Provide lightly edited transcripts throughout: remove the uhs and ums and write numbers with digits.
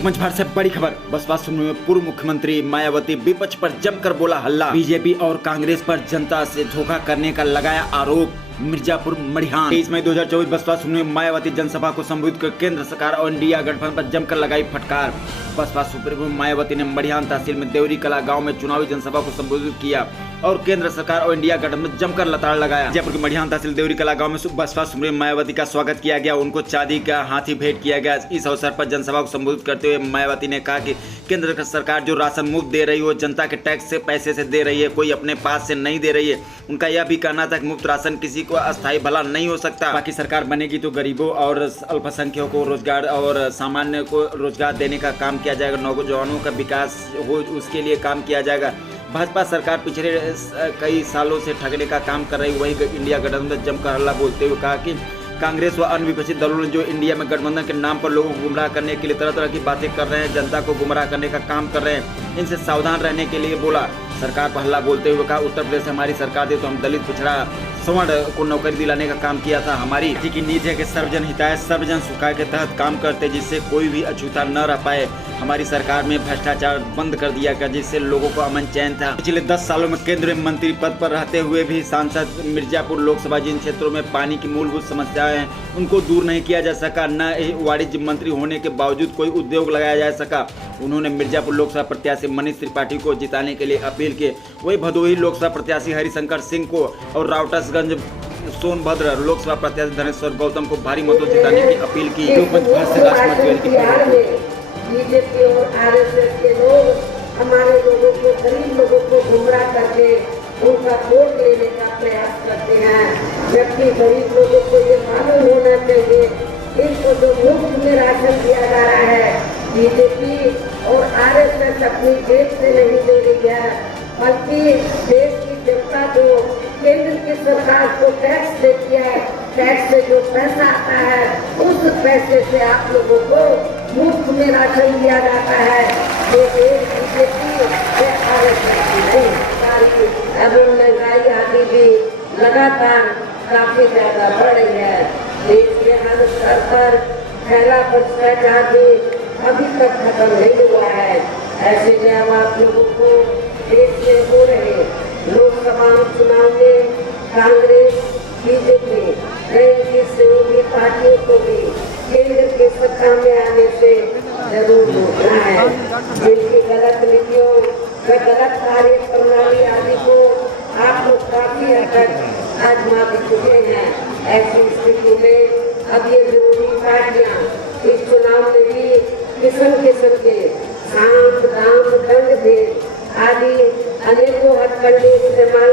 लोकमंच भारत से बड़ी खबर। बसपा सुनने में पूर्व मुख्यमंत्री मायावती विपक्ष पर जमकर बोला हल्ला। बीजेपी और कांग्रेस पर जनता से धोखा करने का लगाया आरोप। मिर्जापुर मड़िहान 23 मई 2024 बसपा सुनने में मायावती जनसभा को संबोधित कर केंद्र सरकार और इंडिया गठबंधन पर जमकर लगाई फटकार। बसपा सुप्रीमो मायावती ने मड़िहान तहसील में देवरी कला गांव में चुनावी जनसभा को संबोधित किया और केंद्र सरकार और इंडिया गठबंधन में जमकर लताड़ लगाया। जयपुर के मड़िहान तहसील देवरी कला गांव में बसपा सुप्रीमो मायावती का स्वागत किया गया, उनको चांदी का हाथी भेंट किया गया। इस अवसर पर जनसभा को संबोधित करते हुए मायावती ने कहा कि केंद्र सरकार जो राशन मुफ्त दे रही है वो जनता के टैक्स से पैसे से दे रही है, कोई अपने पास से नहीं दे रही है। उनका यह भी कहना था कि मुफ्त राशन किसी को अस्थायी भला नहीं हो सकता। बाकी सरकार बनेगी तो गरीबों और अल्पसंख्यकों को रोजगार और सामान्य को रोजगार देने का काम किया जाएगा, नौजवानों का विकास हो उसके लिए काम किया जाएगा। भाजपा सरकार पिछले कई सालों से ठगने का काम कर रही, वही इंडिया गठबंधन जमकर हल्ला बोलते हुए कहा कि कांग्रेस व अन्य विपक्षी दलों ने जो इंडिया में गठबंधन के नाम पर लोगों को गुमराह करने के लिए तरह तरह की बातें कर रहे हैं, जनता को गुमराह करने का काम कर रहे हैं, इनसे सावधान रहने के लिए बोला। सरकार पर हल्ला बोलते हुए कहा उत्तर प्रदेश से हमारी सरकार थी तो हम दलित पिछड़ा सवर्ण को नौकरी दिलाने का काम किया था। हमारी पार्टी की नीति है कि सर्वजन हिताय सर्वजन सुखाय के तहत काम करते जिससे कोई भी अछूता न रह पाए। हमारी सरकार में भ्रष्टाचार बंद कर दिया गया जिससे लोगों को अमन चैन था। पिछले 10 सालों में केंद्रीय मंत्री पद पर रहते हुए भी सांसद मिर्जापुर लोकसभा जिन क्षेत्रों में पानी की मूलभूत समस्याएं हैं उनको दूर नहीं किया जा सका, न वाणिज्य मंत्री होने के बावजूद कोई उद्योग लगाया जा सका। उन्होंने मिर्जापुर लोकसभा प्रत्याशी मनीष त्रिपाठी को जिताने के लिए अपील की। वही भदोही लोकसभा प्रत्याशी हरिशंकर सिंह को और रावटसगंज सोनभद्र लोकसभा प्रत्याशी धनेश्वर गौतम को भारी मतों से जिताने की अपील की। बीजेपी और आरएसएस के लोग हमारे लोगों को, गरीब लोगों को गुमराह करके उनका वोट लेने का प्रयास करते हैं, जबकि गरीब लोगों को ये मालूम होना चाहिए इनको जो मुफ्त में राशन दिया जा रहा है बीजेपी और आरएसएस अपनी जेब से नहीं दे रही है, बल्कि देश की जनता जो केंद्र की सरकार को टैक्स देती है, टैक्स से जो पैसा आता है उस पैसे से आप लोगों को मुफ्त में राशन दिया जाता है। ये बीजेपी अब महंगाई आदि भी लगातार काफी ज्यादा बढ़ रही है। देश के हर स्तर पर फैला भ्रष्टाचार भी अभी तक खत्म नहीं हुआ है। ऐसे में अब आप लोगों को देश में हो रहे लोकसभा चुनाव में कांग्रेस बीजेपी कई सहयोगी पार्टियों को भी केंद्र की सत्ता में आने से जरूर रोकना है। जिनकी गलत नीतियों व गलत कार्य प्रणाली आदि को आप लोग काफी हद तक आजमा भी चुके हैं। ऐसी स्थिति में अब ये विरोधी पार्टियां इस चुनाव में भी किस्म किस्म के साम दाम दंड भेद आदि अनेकों हथकंडे इस्तेमाल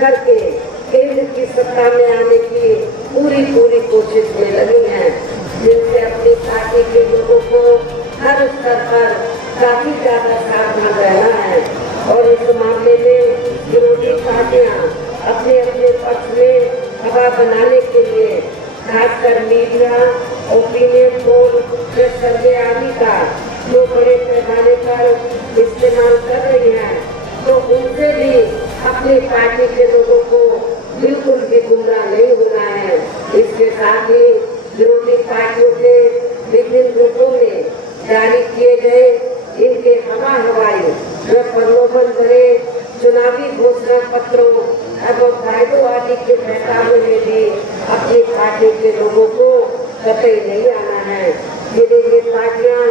करके केंद्र की सत्ता में आने की पूरी कोशिश में लगी हैं, जिनसे अपनी पार्टी के लोगों को हर स्तर पर काफी ज्यादा सावधान रहना है। और इस मामले में विरोधी पार्टियां अपने अपने पक्ष में हवा बनाने के लिए खासकर मीडिया, ओपिनियन पोल, सर्वे आदि का जो बड़े पैमाने पर इस्तेमाल कर रही हैं, तो उनसे भी अपनी पार्टी के लोगों को बिल्कुल भी गुमराह नहीं होना है। इसके साथ ही विरोधी पार्टियों के विभिन्न ग्रुपों में जारी किए गए इनके हवाई व प्रलोभन भरे चुनावी घोषणा पत्रों एवं वायदों आदि के बहकावे में भी अपनी पार्टी के लोगों को कतई नहीं आना है। जिन्हें ये पार्टियां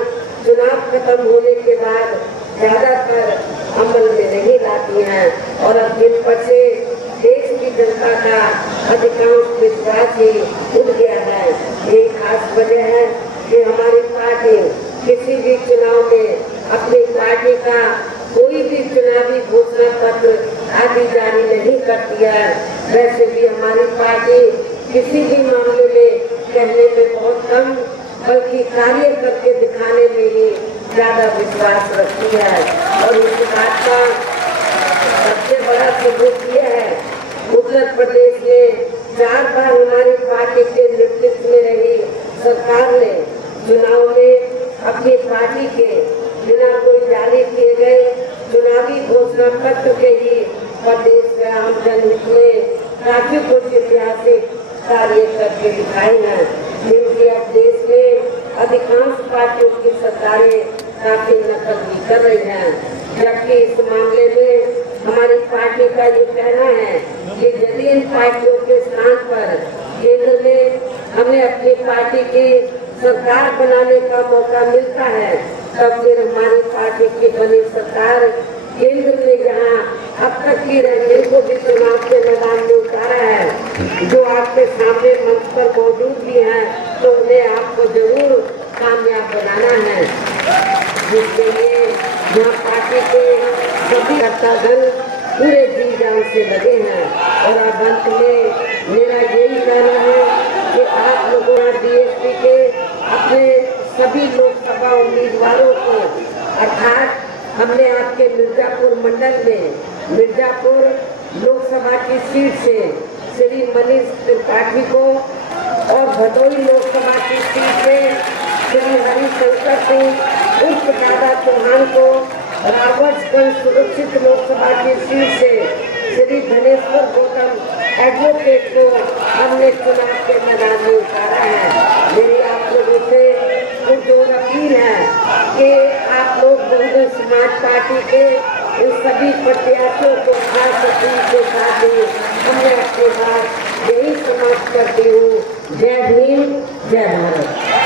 चुनाव खत्म होने के बाद ज्यादातर अमल में नहीं लाती हैं और अब जिन पर से देश की जनता का अधिकांश विश्वास ही उठ गया है। ये खास वजह है कि हमारी पार्टी किसी भी चुनाव में अपनी पार्टी का कोई भी चुनावी घोषणा पत्र आदि जारी नहीं करती है। वैसे भी हमारी पार्टी किसी भी मामले में कहने में बहुत कम बल्कि कार्य करके दिखाने में ही ज्यादा विश्वास रखती है। और इस बात का सबसे बड़ा सबूत यह है, उत्तर प्रदेश में 4 बार हमारी पार्टी के नेतृत्व में रही सरकार ने चुनाव में अपनी पार्टी के बिना कोई जारी किए गए चुनावी घोषणा पत्र के ही प्रदेश में आम जनहित में काफी कुछ ऐतिहासिक कार्य करके दिखाए हैं, जिनकी अब देश में अधिकांश पार्टियों की सरकारें काफी नकल भी कर रही हैं, जबकि इस मामले में हमारी पार्टी का ये कहना है कि यदि इन पार्टियों के स्थान पर केंद्र में हमें अपनी पार्टी की सरकार बनाने का मौका मिलता है, तब फिर हमारी पार्टी की बनी सरकार केंद्र में जहाँ अब तक की रणनीति को भी चुनाव के मैदान में उतारा है, जो आपके सामने मंच पर मौजूद भी हैं, तो उन्हें आपको जरूर कामयाब बनाना है, जिसके लिए यहाँ पार्टी के सभी कर्ता दल पूरे जी जान से लगे हैं। और अब अंत में मेरा यही कहना है कि आप लोगों ने बीएसपी के अपने सभी लोकसभा उम्मीदवारों को, अर्थात हमने आपके मिर्जापुर मंडल में मिर्जापुर लोकसभा की सीट से श्री मनीष त्रिपाठी को और भदोही लोकसभा की सीट से श्री हरिशंकर सिंह उर्फ दादा चौहान को, रावतगंज सुरक्षित लोकसभा की सीट से श्री धनेश्वर गौतम एडवोकेट को हमने चुनाव के मैदान में उतारा है। मेरी आप लोगों से पुरजोर अपील है कि आप लोग बहुजन समाज पार्टी के इन सभी प्रत्याशियों को खास अपील के साथ ही हमने अपनी बात यही समाप्त करती हूँ। जय भीम, जय भारत।